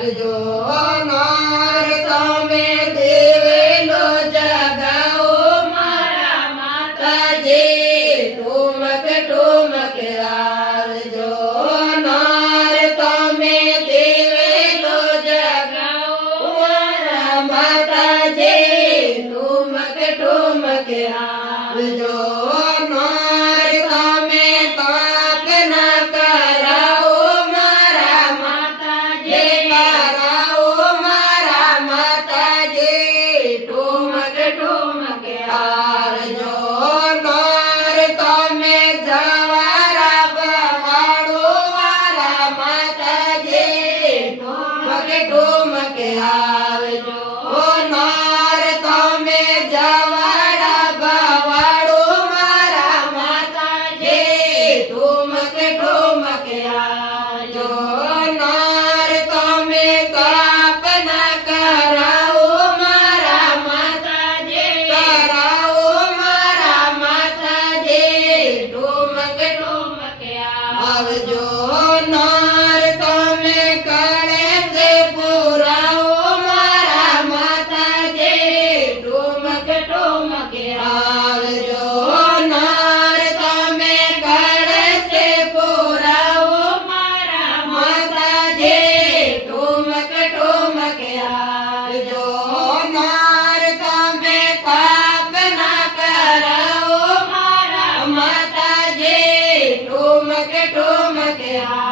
આવજો નાર તમે દેવેલો જગાવો મારા માતાજી ઠુમક ઠુમક આવજો નાર તમે દેવેલો જગાવો મારા માતાજી ઠુમક ઠુમક આવજો નાર તમે પાપ ના કરાવો મારા માતાજી કરાવો મારા માતાજી ઠુમક ઠુમક આવજો નાર તમે જવારા બહાડો મારા માતાજી ઠુમક ઠુમક આવજો નાર તમે જવારા બહાડો મારા માતાજી ઠુમક ઠુમક આવજો નાર તમે કાપ ના કરાવો મારા માતાજી કરાવો મારા માતાજી ઠુમક ઠુમક આવજો નાર તમે કળે પુરાવો મારા માતાજી ઠુમક ઠુમક આવજો નાર તમે કળે પુરાવો મારા માતાજી ઠુમક ઠુમક આવજો નાર તમે પાપ ના કરાવો મારા માતાજી ઠુમક ઠુમક આવજો